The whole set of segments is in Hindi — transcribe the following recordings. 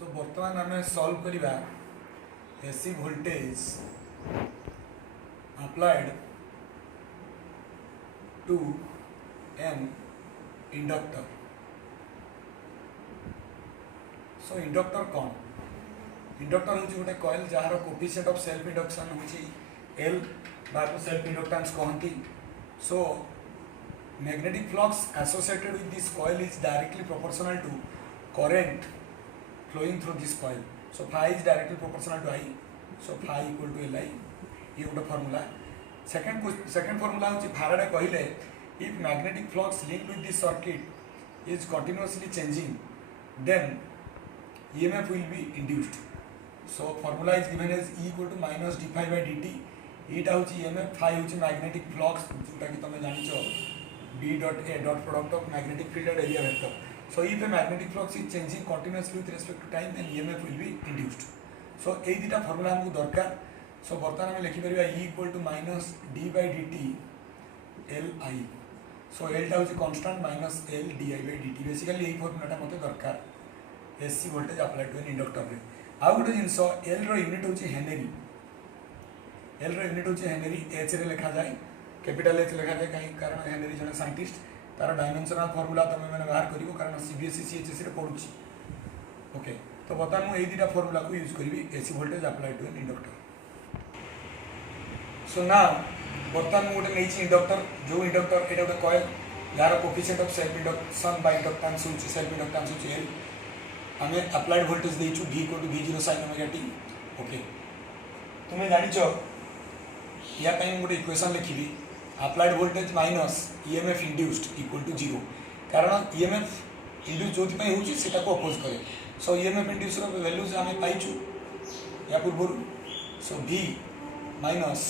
सो बर्तमान आम सॉल्व करिबा AC voltage applied to an inductor. So inductor कौन? इंडक्टर हूँ गोटे कॉइल जार कोफिशिएंट ऑफ सेल्फ इंडक्शन हूँ एल बार सेल्फ इंडक्टेंस कहती। So magnetic flux associated with this coil is directly proportional to current flowing through this coil. So phi is directly proportional to I. So phi equal to Li. ये गोटे फॉर्मूला। सेकंड फॉर्मूला हूँ फाराडे कहले if magnetic flux linked with this circuit is continuously changing then EMF will be induced. So formula is given as E equal to minus d phi by dt. एटा हूँ EMF, phi हूँ magnetic flux जोटा कि तुम जान B dot A dot product of magnetic field and area vector. So if a magnetic flux is changing continuously with respect to time then EMF will be induced. So ये दुटा फॉर्मूला हमको दरकार। सो बर्तमान हम लिखि परिबा E equal to minus d by dt Li. So L टा हूँ constant minus L di by dt। Basically यही फॉर्मूलाटा मते दरकार AC voltage apply to an inductor रे। आ गोटे जिंस L रो यूनिट हूँ हेनरी। L रो यूनिट हूँ हेनरी। H रे लिखा जाए कैपिटल एच लिखा जाए कहीं कारण हेनरी जन साइंटिस्ट तार डायमेंशनल फॉर्मूला तुम मैंने बाहर करिवो कारण सीबीएसई सीएचएससी रे पढुची। ओके तो बता मु एई दिटा फॉर्मूला को यूज करिवि AC voltage apply to an inductor. So now बता मु गोटे नेछि इंडक्टर जो इंडक्टर एटा गोटे कॉइल यार coefficient of self induction by inductance होछि सेल्फ इंडक्टेंस होछि एल। हमें अप्लाइड वोल्टेज देइछु v equal to v0 sin omega t। Okay तुम जानिछो या पई गोटे इक्वेशन लिखिबी applied voltage minus EMF induced equal to 0 कारण ईएमएफ इंड्यूस जो होची सेटा को अपोज करे। सो ईएमएफ इंड्यूस रो वैल्यूज हमें पाइछु या पूर्व। सो v माइनस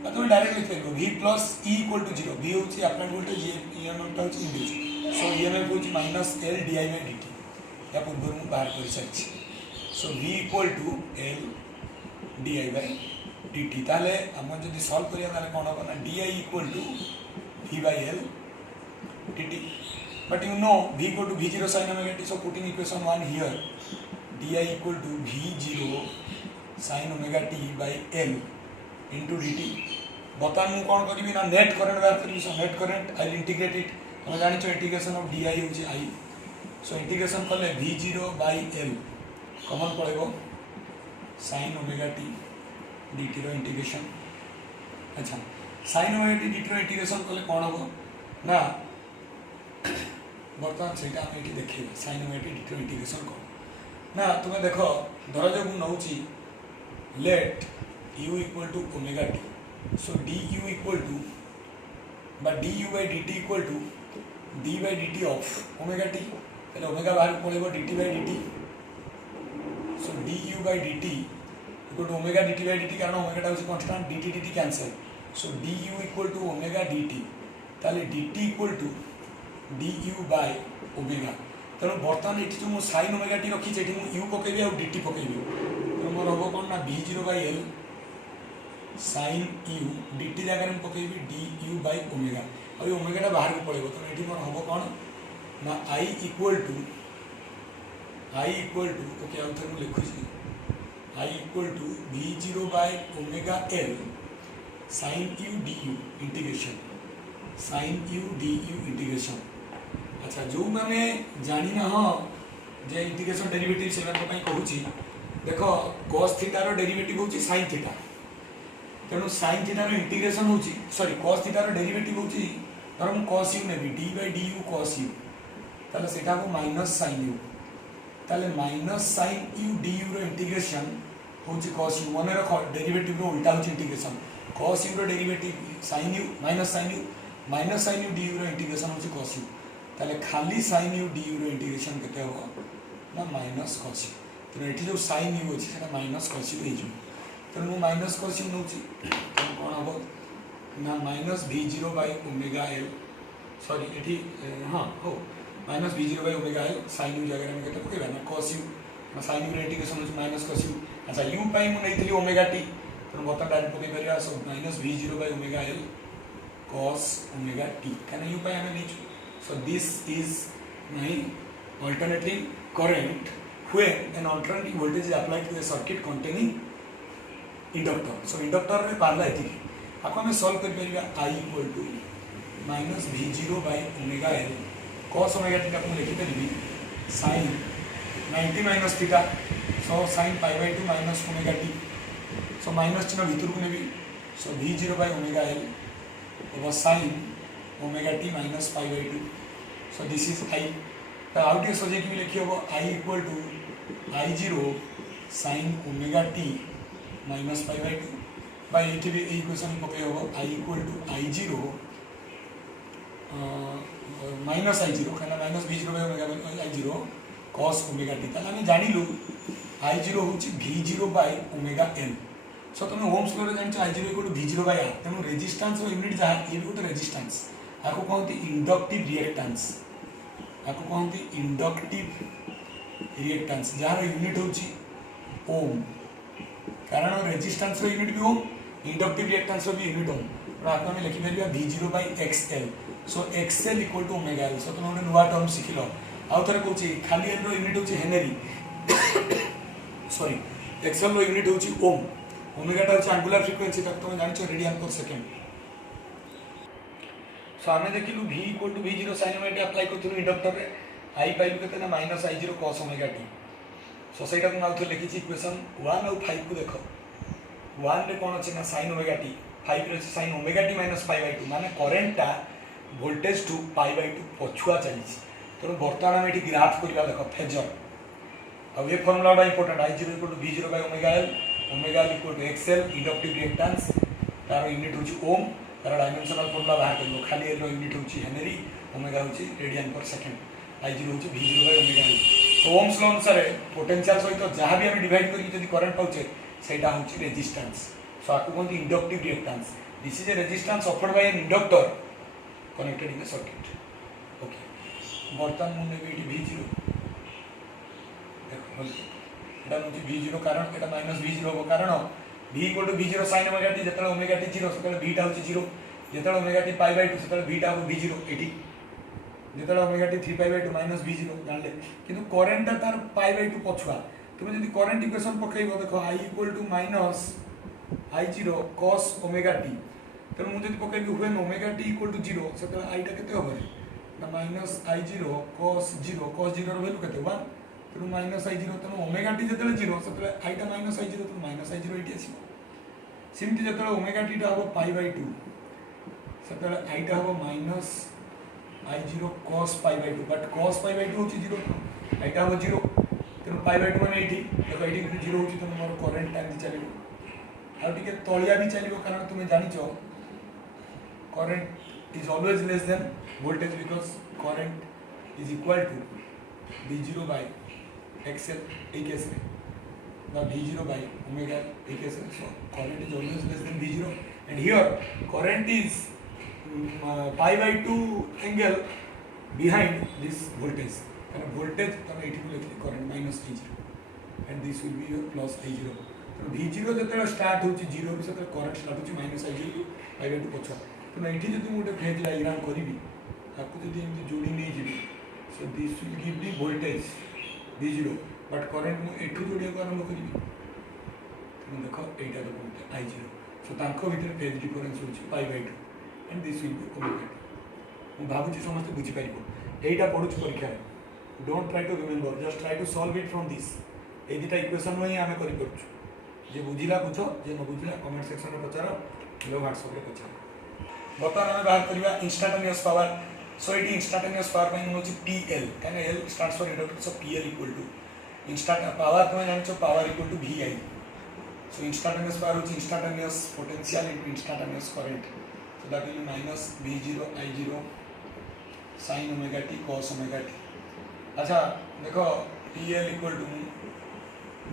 मतलब डायरेक्ट लिख लेबो v plus e equal to 0। v होची अप्लाइड वोल्टेज ईएमएफ टा होची इंड्यूस। सो ईएमएफ होची minus l di by dt या पूर्व मु बाहर कर सछि। So v equal to l di by dt ताले हम जदि सॉल्व करिया ताले कोन हो ना di equal to v by l dt। But you know v equal to v0 sin omega t। So putting equation 1 here di equal to v0 sin omega t by l into dt। बता मु कोन करबी ना नेट करंट बाहर करी। So net current I integrate it हम जानि छ इंटीग्रेशन ऑफ di होची i। सो इंटीग्रेशन करले v0 by l कॉमन पड़ेगो sin ओमेगा t dt रो इंटीग्रेशन। अच्छा sin ओमेगा t dt रो इंटीग्रेशन कले कोन हो ना बर्तमान सेटा हम एठी देखिबे sin ओमेगा t dt रो इंटीग्रेशन को ना तुम देखो धर जो मु नउची let u equal to omega t। So du equal to बा du by dt equal to d by dt of omega t। पहले ओमेगा बाहर पड़ेगो dt by dt। So du by dt equal to omega dt by dt कारण ओमेगा टा होची constant dt dt cancel. So du equal to omega dt ताले dt equal to du by omega. तेणु बर्तमान एठी जो मु sin ओमेगा t रखी जेठी मु u पकेबी और dt पकेबी तो मोर होबो कोन ना v0 by l sin u dt जगह में पकेबी du by ओमेगा और ओमेगा टा बाहर को पड़ेगो। तो एठी मोर होबो कोन ना i इक्वल टू ओके आउ थर मु लिखुची I equal to v0 by omega l sin u du integration sin u du integration. अच्छा जो मैंने जानी ना हाँ जे इंटीग्रेशन डेरिवेटिव से मैं कहूँ देखो cos थीटा रो डेरिवेटिव होची sin थीटा। तेणु sin थीटा रो इंटीग्रेशन होची sorry cos theta rho derivative होची धर मु cos u navy d by du cos u ताले सेटा को माइनस sin u ताले माइनस sin u du रो इंटीग्रेशन होची cos u। मन रखो डेरिवेटिव रो उल्टा होची इंटीग्रेशन cos u रो derivative sin u minus sin u du रो इंटीग्रेशन होची cos u। ताले खाली sin u du रो इंटीग्रेशन केते हो ना माइनस cos u। तो एठी जो sin u होची सेटा माइनस cos u हे जो। तो मु माइनस cos u नउची तो कोन हो ना minus v0 by omega l sorry एठी हां हो minus v0 by omega l sin u जगह में केते पकेबा ना cos u ना sin u रो इंटीग्रेशन होची माइनस cos u। अच्छा u पाई मु नैथिली ओमेगा t तो बता डायरेक्ट पके परिया। So minus v0 by omega l cos omega t कहना u पाई हमें नीचू। सो दिस इज नहीं alternating current when an alternating voltage is applied to a circuit containing inductor. So inductor रे पारला एति आपको हमें सॉल्व कर परिबा I equal to minus V0 by omega L cos omega theta को लिखि परिबी sin 90 minus theta so sin pi by 2 minus omega t so minus चिन्ह भितर को नेबी so V0 by omega L over sin omega t minus pi by 2 so this is I तो आउट ये सोचे कि लिखि होबो I equal to I0 sin omega t minus pi by 2 by ये भी इक्वेशन पके होबो I equal to I0 minus I0 कहना minus V0 by omega I0 cos omega t ताला हम जानिलु I0 होची V0 by omega L सो तुम ओम्स लॉ रे जानिछ I0 equal to V0 by R तेनु रेजिस्टेंस रो यूनिट जा ये भी गोटे रेजिस्टेंस आको कहंती इंडक्टिव रिएक्टेंस आको कहंती इंडक्टिव रिएक्टेंस जार यूनिट होची ओम कारण रेजिस्टेंस रो यूनिट भी ओम इंडक्टिव रिएक्टेंस रो भी यूनिट ओम तो आको हम लिखि परिबा V0 by XL so XL equal to omega L सो तुम गोटे नुवा टर्म सिखिलो आउ थरे कहूची खाली L रो यूनिट होची हेनरी सॉरी XL रो यूनिट होची ओम ओमेगा टा होची एंगुलर फ्रीक्वेंसी तक तुम जानिछो रेडियन पर सेकंड सो हमें देखिलु V equal to V0 sin omega t apply करथिलु इंडक्टर रे I पाइलु केते ना minus I0 cos omega t so सेटा को आउ थ लिखिछि इक्वेशन 1 और 5 को देखो 1 रे कोन अछि ना sin omega t 5 रे sin omega t minus pi by 2 माने करंट टा वोल्टेज टू pi by 2 पछुआ चलिछि तो वर्तमान में एटी ग्राफ करिबा देखो फेजर अब ये फार्मूला बड़ा important I0 equal to V0 by omega L omega L equal to XL inductive reactance तार यूनिट होची ओम तार डायमेंशनल फार्मूला बाहर करलो खाली L रो यूनिट होची हेनरी ओमेगा होची रेडियन पर सेकंड I0 होची V0 by omega L so Ohm's law अनुसार पोटेंशियल सहित जहां भी हम डिवाइड करी जदी करंट पाउचे सेटा होची रेजिस्टेंस सो आकु कोन inductive reactance this is a resistance offered by an inductor connected in the circuit okay वर्तमान मुने भी V0 देखो एटा होची V0 कारण एटा माइनस V0 हो कारण V equal to V0 sin omega t जेतले omega t 0 सेतले v टा होची 0 जेतले omega t pi by 2 सेतले v टा हो V0 eighty जेतले omega t 3 pi by 2 minus V0 जानले किंतु करंट तार pi by 2 पछुआ तुम जदी करंट इक्वेशन पकेइबो देखो I equal to minus I0 cos omega t तो मु जदी पकेइबो when omega t equal to 0 सेतले I टा केते होबे ना minus I0 cos 0 रो वैल्यू केते 1 तो माइनस I0 तो ओमेगा टी जतले 0 सेतले I टा माइनस I0 तो माइनस I0 एटी आसी सिम्पली जतले ओमेगा टी टा हो पाई बाय 2 सेतले I टा हो minus I0 cos pi by 2 but cos pi by 2 होची 0 I टा हो 0 तो पाई बाय 2 माने एटी देखो एटी 0 होची तो मोर करंट टाइम चलिबो आ टिके तळिया भी चलिबो कारण तुमे जानिचो current is always less than voltage because current is equal to V0 by XL एक केस में now V0 by omega एक केस में so current is always less than V0 and here current is pi by 2 angle behind this voltage and voltage तब 80 को लिखते current minus I0 and this will be your plus I0 तो V0 जब start होची 0 भी सेतले current start होची minus I0 pi by 2 पछुआ तो ना एठी जदी मोटे फेज डायग्राम करिवि आपको जदी एमती जोड़ी नै जिवि so this will give the voltage V0 but current मु एठू जोडिया को आरंभ करिवि तुम देखो एटा तो बोलते I0 so तांको भीतर फेज डिफरेंस होची pi by 2 and this will be omega मु भाबुची समस्त बुझी पारिबो एटा पढुच परीक्षा don't try to remember just try to solve it from this ए दिटा इक्वेशन में हमें करि परछु जे बुझिला बुझो जे न बुझिला कमेंट सेक्शन में पचारो लो व्हाट्सएप रे पचारो बता हमें बाहर करिवा instantaneous power so it instantaneous power by होची PL can L stands for inductance of PL equal to instant power तो जानिछो power equal to VI so instantaneous power होची instantaneous potential into instantaneous current so that will be minus V0 I0 sin omega t cos omega t अच्छा देखो PL equal to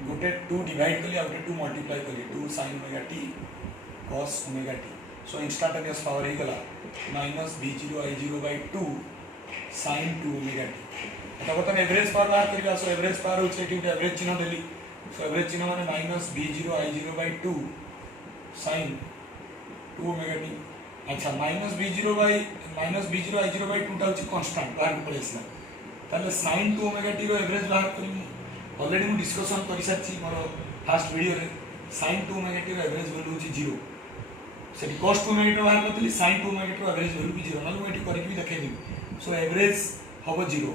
गोटे 2 डिवाइड कली आ 2 मल्टीप्लाई कली 2 sin omega t cos omega t so instantaneous power ही गला minus V0 I0 by 2 sin 2 omega t आता बतन एवरेज पावर बाहर करिया सो एवरेज पावर होचे एटी एवरेज चिन्ह देली सो एवरेज चिन्ह माने minus V0 I0 by 2 sin 2 omega t अच्छा minus V0 I0 by 2 टा होची कांस्टेंट बाहर पड़ेसला ताले sin 2 ओमेगा टी रो एवरेज बाहर करी ऑलरेडी मु डिस्कशन कर सारछि मोर फर्स्ट वीडियो रे sin 2 ओमेगा टी रो एवरेज वैल्यू होची 0 से cos 2 ओमेगा टी बाहर करतली sin 2 ओमेगा टी रो एवरेज वैल्यू भी 0 नल मु एटी करके भी देखाइ देबी सो एवरेज हबो 0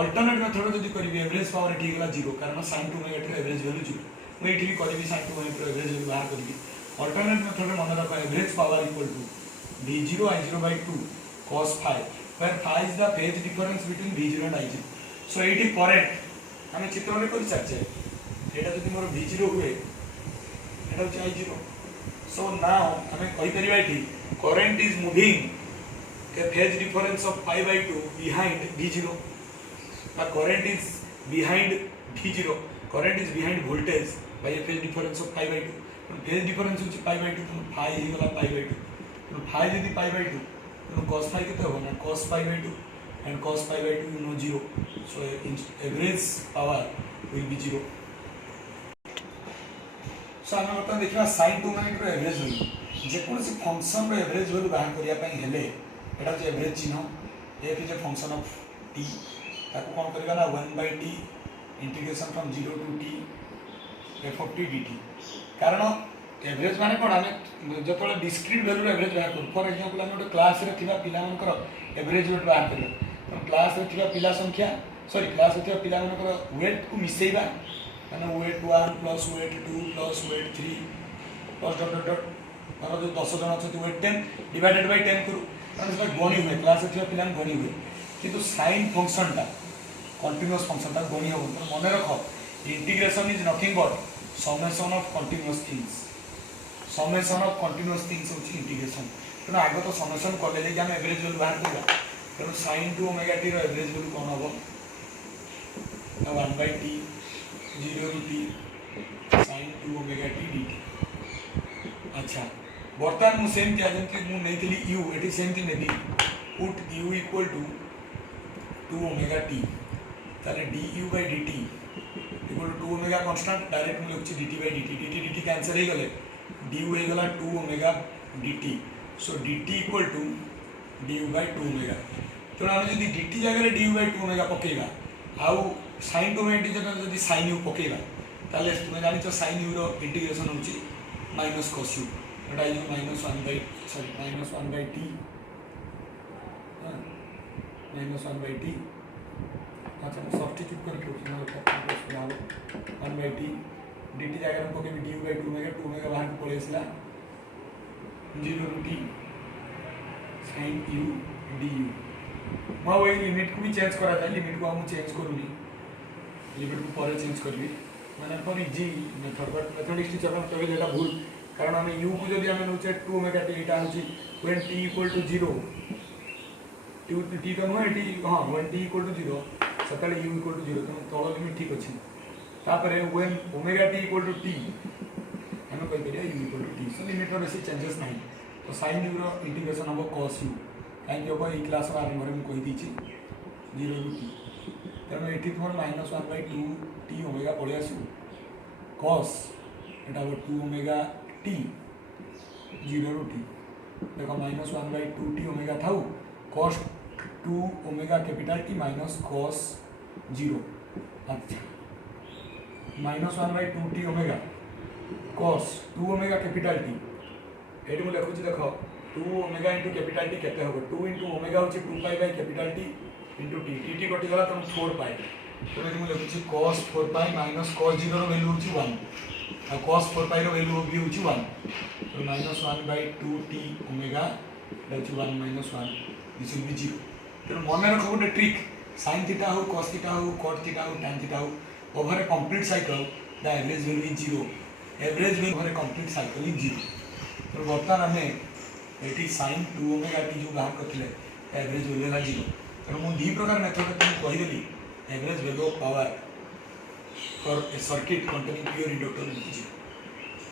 अल्टरनेट मेथड जदि करबी एवरेज पावर एटी गला 0 कारण sin 2 ओमेगा टी रो एवरेज वैल्यू 0 मु एटी भी करबी sin 2 ओमेगा टी रो एवरेज वैल्यू बाहर करबी अल्टरनेट मेथड मन रखो average power equal to v0 i0/2 cos phi where phi is the phase difference between v0 and i0 so eighty current हमें चित्र में कर सकते एटा जदि मोर v0 हुए एटा होची i0 so now हमें कहि परिबा eighty current is moving a phase difference of pi by 2 behind v0 the current is behind v0 current is behind voltage by a phase difference of pi by 2 phase difference होची pi by 2 तो phi ही गला pi by 2 तो phi यदि pi by 2 तो cos phi कितना होगा ना cos pi by 2 and cos pi by 2 you know 0 so average power will be 0 so हम बता देखिबा sin 2 ओमेगा रो एवरेज वैल्यू जे कोनसी फंक्शन रो एवरेज वैल्यू बाहर करिया पई हेले एटा जे एवरेज चिन्ह f is a function of t ताको कोन करबा ना 1/t integration from 0 to t f of t dt कारण एवरेज माने कोन हमें जतले डिस्क्रीट वैल्यू एवरेज बाहर कर फॉर एग्जांपल हम ଗୋଟେ क्लास रे थिबा पिला मनकर एवरेज वेट बाहर करियो तो क्लास रे थिबा पिला संख्या सॉरी क्लास रे थिबा पिला मनकर वेट को मिसेइबा माने weight 1 plus weight 2 plus weight 3 plus dot dot dot और जो 10 जन अछि वेट 10 डिवाइडेड बाय 10 करू माने सेटा गणी हुए क्लास रे थिबा पिला गणी हुए किंतु साइन फंक्शन ता कंटीन्यूअस फंक्शन ता गणी हो तो मन रखो integration is nothing but summation of continuous things summation of continuous things होची इंटीग्रेशन तो आगे तो समेशन करले जे हम एवरेज वैल्यू बाहर करबा तो sin 2 ओमेगा टी रो एवरेज वैल्यू कोन होबो 1/t 0 to t sin 2 omega T dt अच्छा बर्तमान मु सेम क्या जंतु मु नैथिली u एटी सेम थी नेबी put u equal to 2 omega t ताले du/dt equal to 2 omega constant direct मु लिखछि dt/dt कैंसिल हो गले du हो गला 2 omega dt so dt equal to du/2 omega तो हम जदी dt जगह रे du/2 ओमेगा पकेगा आउ sin 2 ओमेगा जगह जदी sin u पकेगा ताले तुम जानि तो sin u रो इंटीग्रेशन होची minus cos u Etah is -1/t -1/t अच्छा सब्स्टिट्यूट करके उठना 1/t dt जगह में पके du/2 ओमेगा 2 ओमेगा बाहर पड़े इसला 0 to t sin u du मैं वही लिमिट को भी चेंज करा जाए लिमिट को हम चेंज करूनी लिमिट को पर चेंज करबी माने for easy method but mathematics teacher हम कहे जेटा भूल कारण हम u को जदी हम नोचे 2 ओमेगा t एटा होची when t equal to 0 t तो नो एटी हां when t equal to 0 सकाळे u equal to 0 तो तळ लिमिट ठीक अछि तापरे when omega t equal to t हम कहि परिया u equal to t so limit रो बेसी चेंजेस नाही तो sin u रो इंटीग्रेशन हम cos u काई के ऊपर ई क्लास रो आरंभ रे कहि दीची 0 to t तनो एठी तुम -1/2 t ओमेगा पळे आसु cos Etah 2 omega t 0 to t देखो -1/2 t ओमेगा थाउ cos 2 omega capital t minus cos 0 अच्छा -1/2 t omega cos 2 omega capital t एठी मु लिखुची देखो 2 ओमेगा इनटू कैपिटल t केते होबो 2 इनटू ओमेगा होची 2 pi by capital t into t t कटि गला त 4 पाई तो एठी मु लिखुची cos 4 पाई माइनस cos 0 रो वैल्यू होची 1 आ cos 4 पाई रो वैल्यू भी होची 1 तो -1/2 t omega that's 1 - 1 this will be 0 तो मन रखो गोटे ट्रिक sin थीटा हो cos थीटा हो cot थीटा हो tan थीटा हो over A complete cycle the average value is 0 average value over A complete cycle is 0 तो वर्तमान हमें एटी sin 2 ओमेगा t जो बाहर करथिले एवरेज वैल्यू ला 0 तो मु दी प्रकार मेथड तुम कहि देली average value of power for a circuit containing pure inductor is 0